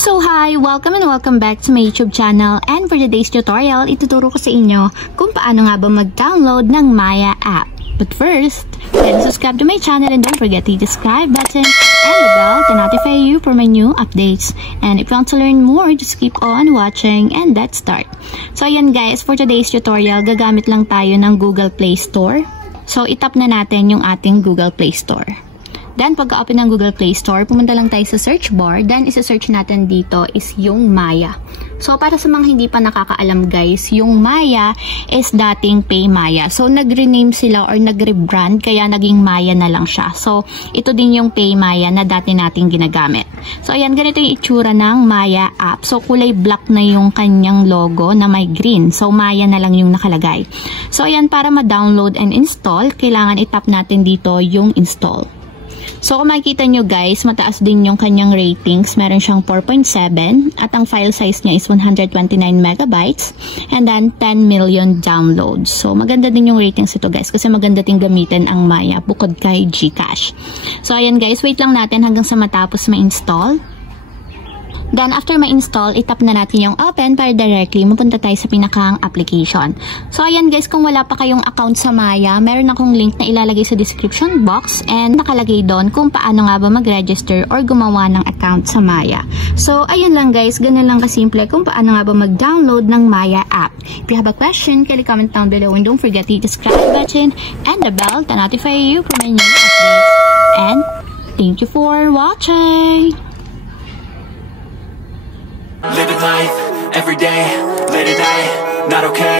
So hi! Welcome and welcome back to my YouTube channel, and for today's tutorial, ituturo ko sa inyo kung paano nga ba mag-download ng Maya app. But first, then subscribe to my channel and don't forget to hit the subscribe button and the bell to notify you for my new updates. And if you want to learn more, just keep on watching and let's start. So ayan guys, for today's tutorial, gagamit lang tayo ng Google Play Store. So itap na natin yung ating Google Play Store. Then, pagka-open ng Google Play Store, pumunta lang tayo sa search bar. Then, isa-search natin dito is yung Maya. So, para sa mga hindi pa nakakaalam guys, yung Maya is dating PayMaya. So, nag-rename sila or nag-rebrand, kaya naging Maya na lang siya. So, ito din yung PayMaya na dati nating ginagamit. So, ayan, ganito yung itsura ng Maya app. So, kulay black na yung kanyang logo na may green. So, Maya na lang yung nakalagay. So, ayan, para ma-download and install, kailangan itap natin dito yung install. So, kung makikita nyo guys, mataas din yung kanyang ratings. Meron siyang 4.7 at ang file size niya is 129 megabytes and then 10 million downloads. So, maganda din yung ratings ito guys kasi maganda din gamitin ang Maya bukod kay GCash. So, ayan guys, wait lang natin hanggang sa matapos ma-install. Then, after ma-install, itap na natin yung open para directly mapunta tayo sa pinakang application. So, ayan guys, kung wala pa kayong account sa Maya, meron akong link na ilalagay sa description box and nakalagay doon kung paano nga ba mag-register or gumawa ng account sa Maya. So, ayan lang guys, ganun lang kasimple kung paano nga ba mag-download ng Maya app. If you have a question, kindly comment down below and don't forget to hit the subscribe button and the bell to notify you for my new updates. And, thank you for watching! Living life, every day, late at night, not okay.